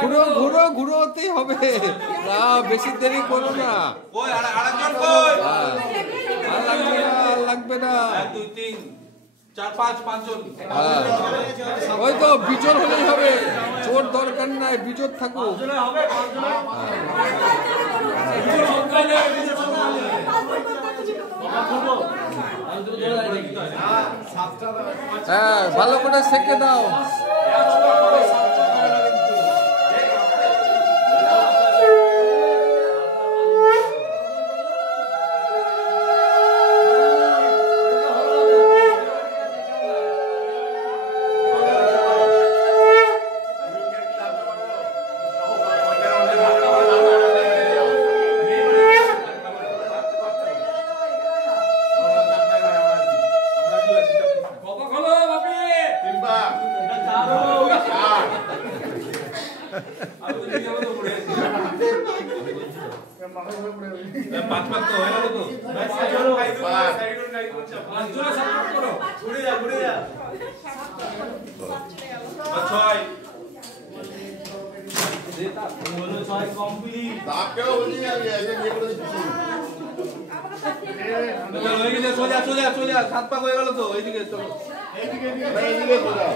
ঘুরো ঘুরো ঘুরোতেই হবে না, বেশি দেরি করো না। আর লাগবে না। ওই তো বিজোর হলেই হবে, জোর দরকার নাই, বিজোর থাকুক। হ্যাঁ, ভালো করে সেঁকে দাও। সোজা সোজা সোজা, 7 পাক হয়ে গেল তো, এইদিকে চলো, এইদিকে এইদিকে সোজা।